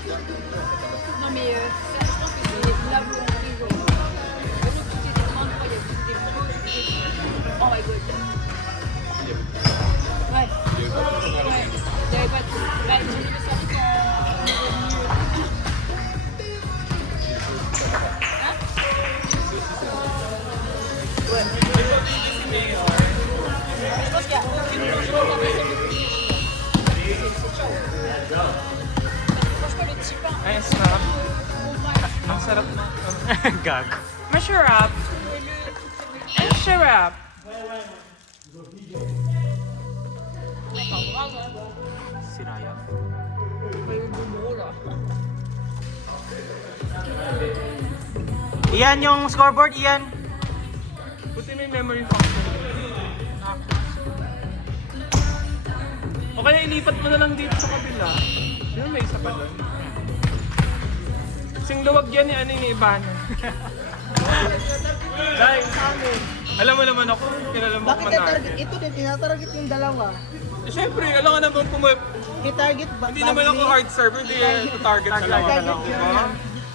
Non mais ça, je pense que c'est là où on arrive. Le jour où tu te demandes pourquoi il y a des pros. Oh my god. Ouais. Ouais. Il y avait pas de tout. Bah, ils ont le service en revenu. Hein? Ouais. Je pense qu'il y a aucune changement dans la c'est ciao. Franchement, le petit pain. Ay, sarap. Ang sarap na. Gag. Masarap. Ang sarap. Si Raya. Iyan yung scoreboard, Iyan. Buti may memory function. O kaya ilipat mo na lang dito sa kabila. Yun, may isa pa doon. Sing luwag yan ni ano ni Ivana. Dahil sa amin. Alam mo naman ako, kilala mo ako Bakit ito din, tinatarget yung dalawa. Eh, syempre, alam ka naman I-target ba? hindi naman ako hard serve, hindi target na lang ako. Diba?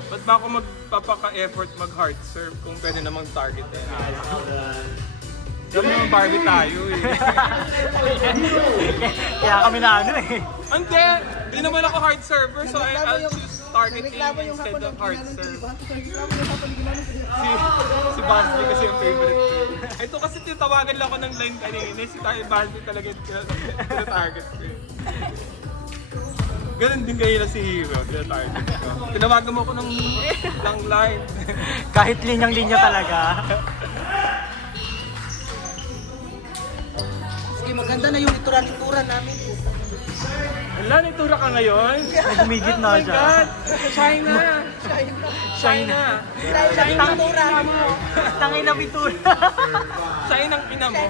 Ba't ba ako magpapaka-effort mag-hard serve kung pwede namang target eh? Alam naman Barbie tayo eh. Kaya kami na ano eh. Hindi! Di naman ako hard server, so I'll choose targeting instead of hard serve. Si Basby kasi yung favorite ko. Ito kasi titawagan lang ako ng line kanina, si Basby talaga yung tinatarget ko. Ganun din kanina si Hero, tinatarget ko. Tinawagan mo ako ng lang line. Kahit linyang-linya talaga. Sige, maganda na yung itura-itura namin. Wala, nitura ka ngayon? Humigit na Oh my siya. God! China! China! China ang ina mo! Tangay na bitura. China ang ina mo!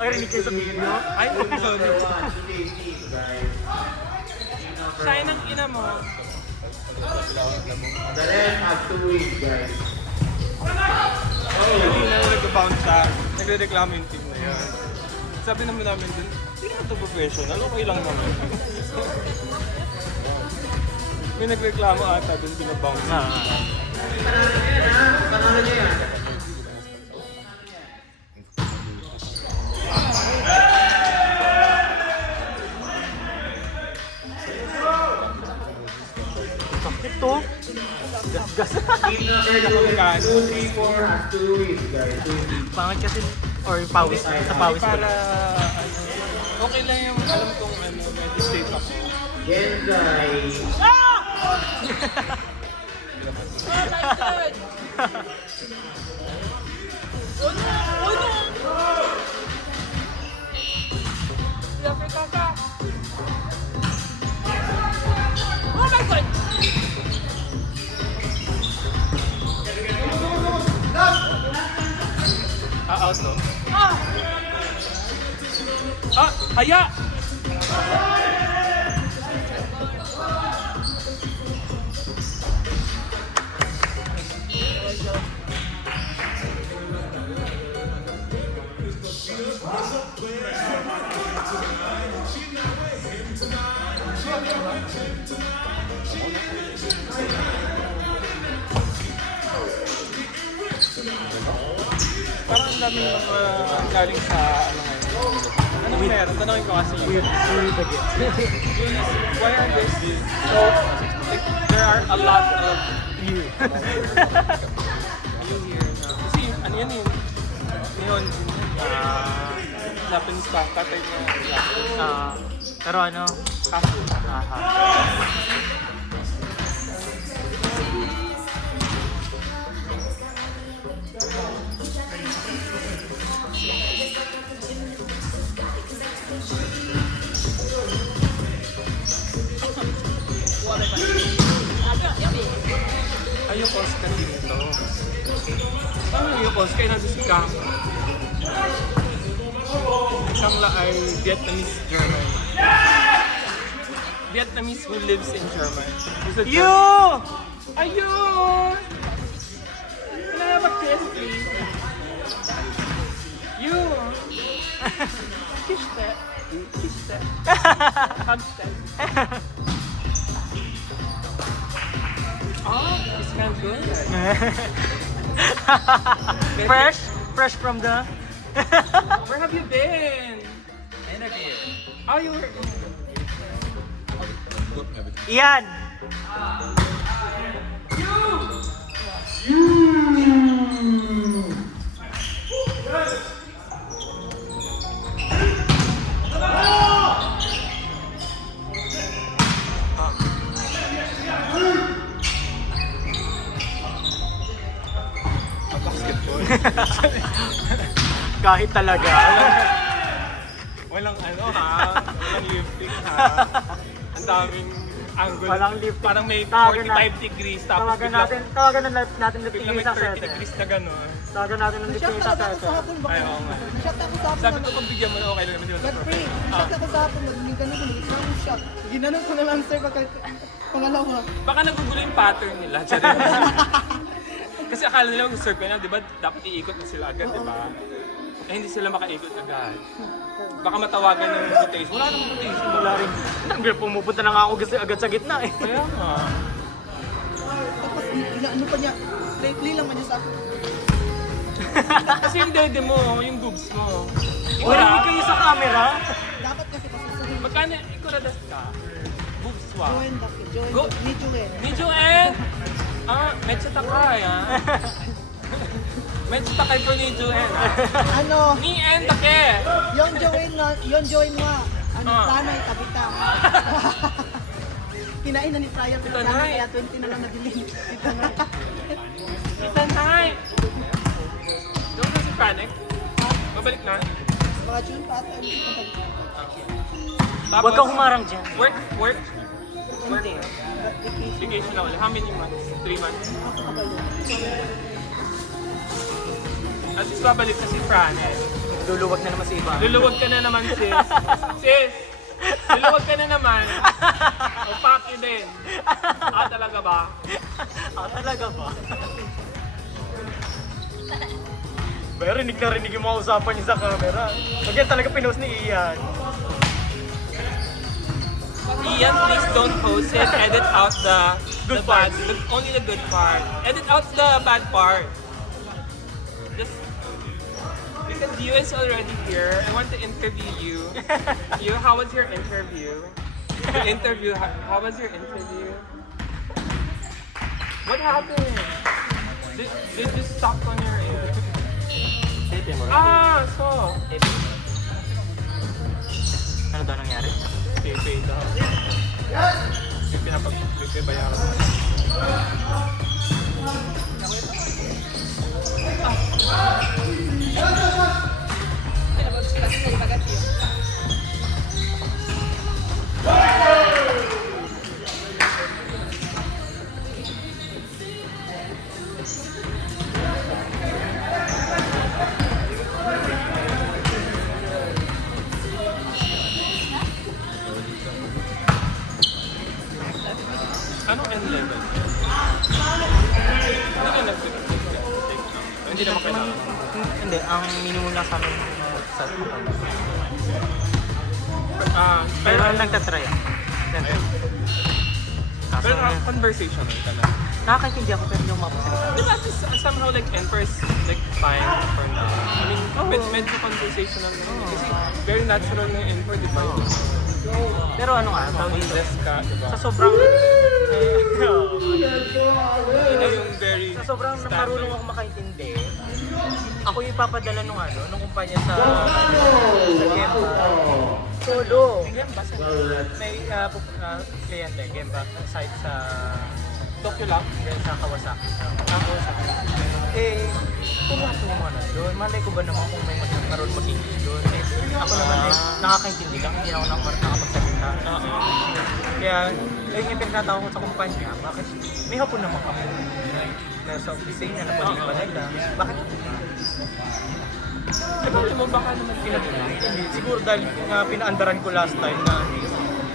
Ay, rinig kayo sa video. Ay, sorry. China ang ina mo! The ref has to win, guys. Hindi na nag-bounce sa, nagre-reklamo yung team na yan. Sabi naman namin dun, hindi naman ito professional, okay lang naman. May nagreklamo ata dun, binabounce. Pangalan niya yan. Sakit to. Gas-gas. Team number 2, 2, 3, 4 has to win, guys. Pangit kasi, or pawis. Sa pawis ko. Para, okay lang yung alam kong medyo safe ako. Yes, guys. Oh my god! Out no? Haya! Parang ang dami ng galing sa ano ngayon. Anong meron? Tanongin ko kasi yun. Why are there so like, there are a lot of you here na. Kasi ano yan yun? Ngayon, Japanese bangka type na Pero ano? kaso. Ay, yung Oscar dito. Ano yung Oscar? Nandun si Kang. Kang La ay Vietnamese German. Vietnamese who lives in Germany. You! Ayun! Hello! have a kiss, please? You! Kiss that. Kiss that. Hug that. Oh, it smells good. Fresh from the... Where have you been? Interview. Oh, you were... Ian! Kahit talaga. Walang ano ha, walang lifting ha. Ang daming angle. Walang lifting. Parang may Tawagan 45 degrees tapos Tawagan na natin lifting biglang may isa 30 degrees na gano'n. Tawagan natin ng Shot lifting isa talaga ako sa hapon ba? Ay, oo nga. Shot ako sa hapon. Sabi ko pag bigyan mo na okay lang naman, di ba? But free. Shot ako sa hapon. Naging ganun ko. Naging shot. Ginanon ko na lang sir pangalawa. Baka nagugulo yung pattern nila. Charin. Kasi akala nila mag-serve ka na, di ba? Dapat iikot na sila agad, di ba? Eh hindi sila makaikot agad. Baka matawagan yung rotation. Wala namang rotation. Wala rin. Pumupunta na nga ako kasi agad sa gitna eh. Kaya nga. Tapos ano pa niya. Play lang man niya sa akin. Kasi yung dede mo, yung boobs mo. Wala hindi kayo sa camera. Dapat kasi pasusuhin. Magkano ikuradas ka? Boobs wa. Join daki. Join. Go. Ni Joel. Ni Joel! Ah, medyo takay ah. Medyo takay po ni Joel. Ano? Ni and take! Yung Joel nga. Ano, Ah. planay, kabita. Kinain na ni Fryer Tita planay, Nay. kaya 20 na lang nabili. Tita Nay. Kita Nay! Doon ka si Panic? Babalik na? Mga June pa ata. Tapos, Huwag kang humarang dyan. work. Hindi. Vacation na ulit. How many months? 3 months? At least babalik na si Franes. Luluwag na naman si iba. Luluwag ka na naman, sis. Sis! Luluwag ka na naman. O fuck you din. Ah, talaga ba? Talaga ba? Pero rinig na rinig yung mga usapan niya sa camera. Again, talaga pinost ni Ian. Ian, please don't post it. Edit out the Good bad, only the good part. Edit out the bad part. Just because you is already here, I want to interview you. How was your interview? How was your interview? What happened? Did you stop on your interview? Ah, so. Ano daw nangyari? Pay daw. Yung pinapagbayaran. Anong end level? Hindi ka hindi naman kailangan. Hindi, ang minimum lang sa amin sa pero Pero nagtatry ako. Kaso, conversational ka na. nakakaintindi ako pero hindi ako mapasalita. Di ba somehow like Emperor is like fine for now? I mean, medyo conversational na yun. Kasi very natural na yung Emperor, di ba? Pero ano nga, tawag dito, Mag-dress ka, di ba? sa sobrang Yun na yung very sa sobrang marunong ako makaintindi, ako yung ipapadala nung kumpanya sa Gemba. Solo. Gemba sa May kliyente, Gemba, site sa Tokyo lang. sa Kawasaki. Pumasok yung mga doon. Malay ko ba naman kung may magkaroon mag-English doon. Ako naman nakakaintindi lang, hindi ako nakapagsalita. Kaya, ayun yung pinagkatawa ko sa kumpanya, bakit may hapon naman kami. Nasa opisina na pag-ibalala. Bakit? Sabi mo baka naman pinatuloy. Hindi, siguro dahil pinaandaran ko last time na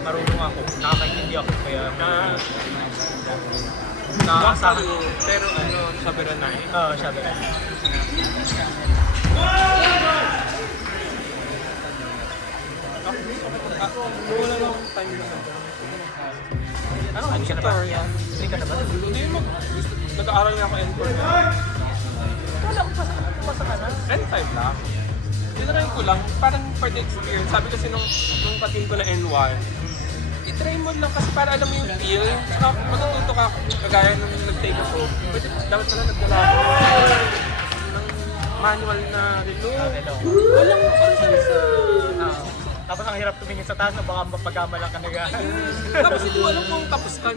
marunong ako, nakakaintindi ako. Kaya nakakasahan. Pero ano, sabiran na eh. Oo, siya ba? Wala lang time na. Ano ka na ba? Hindi ka na ba? Hindi mo. Nag-aaral nga ako N4 na. Wala akong pasa ka na. N5 lang. Tinry ko lang, parang for the experience. Sabi kasi nung patin ko na N1, i-try mo lang kasi para alam mo yung feel. Saka matututo ka kagaya nung nag-take ako. Pwede, dapat pala nagdala ako ng manual na relo. Walang pansin sa... Tapos ang hirap tumingin sa taas na baka mapagama lang ka na Tapos hindi mo alam kung tapos ka,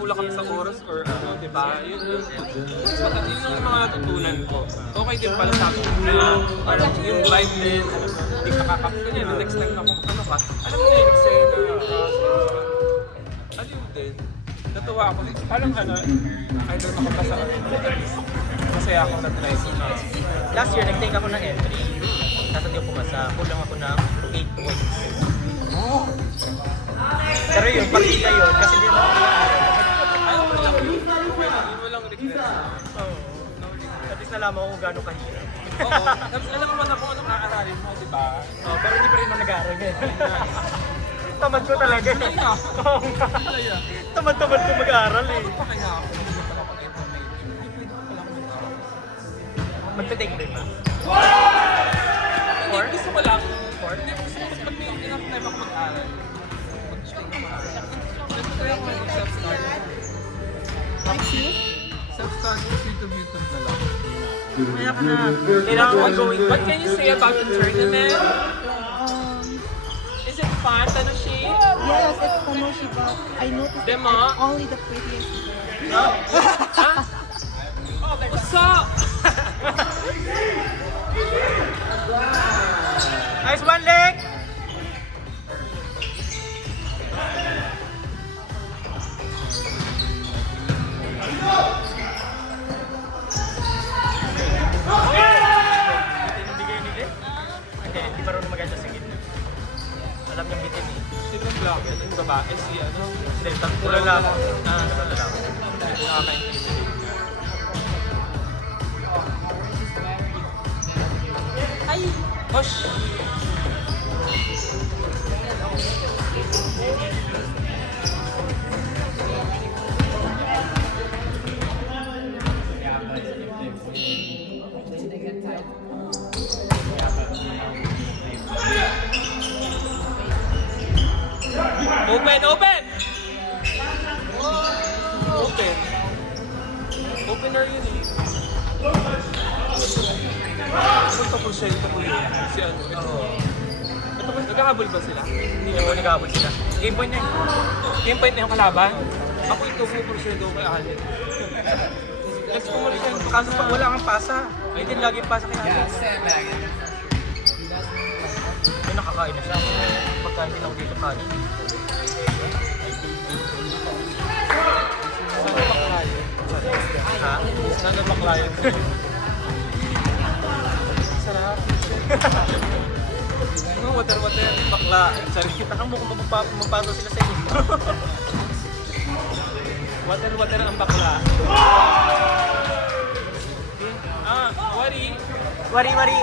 kulang kami sa oras or ano, di ba? Yun yung mga natutunan ko. Okay din pala sa akin na parang yung live din, hindi ka kakapit niya. The next time na kung ano ka, alam mo na yung say na aliw din. Natuwa ako. Parang ano, idol makapasa ako. Masaya ako na try ko na. Last year, nag-take ako ng entry. Tapos hindi ako pumasa. Kulang ako ng 8 points. Pero yun, partida yun. Kasi di naman Ayaw mo lang yun. Hindi mo lang regret. Oo. At least nalaman ko kung gano'ng kahirap. Oo. Tapos alam mo na kung anong aaralin mo, di ba? Oh, pero hindi pa rin ako nag-aaral ngayon. Tamad ko talaga. Ay na. Oo nga. Tamad-tamad ko mag-aaral eh. Pa kaya ako hindi pa ako informative. Hindi pwede ko pala mag-aaral. Magte-take din ba? Hindi, gusto ko lang. Hindi, gusto ko pag may enough time ako mag-aaral. Mag-check ako mag-aaral. Nag-try ako mag-self-study. Self-study sa YouTube na lang. Kaya ka na. Kailangan mo going. What can you say about the tournament? Is it fun, Tanoshi? Yes, it's Tanoshi, but I noticed Demo? it's only the prettiest. What's up? Nice one leg! Tinibigay nila? Hindi pa rin maganda sa gitna. Alam niyang bitin eh. Sino ang vlogger? Yung babae si ano? Hindi, tatlo lang. Tatlo lang. Hindi nakakaintindi. Ay! Osh! Open! Open! Open. Opener yun eh. Ano pa porsyento ko yun? Si ano? Ito ba? Nagkahabol ba sila? Hindi naman nag-aabot sila. Game point na yun. Game point na yung kalaban? Ako ito, full porsyento kay Alec. Let's pumunta. Kaso pag wala kang pasa. Ay, din lagi yung pasa kay Alex. Ay, nakakain na siya. Pagkain din ako dito kanin. Ha? Nandang baklayo. Sarap. Ano, water, bakla. Sabi kita kang mukhang mapapato sila sa inyo. Water ang bakla. Ah, wari. Wari! Wari.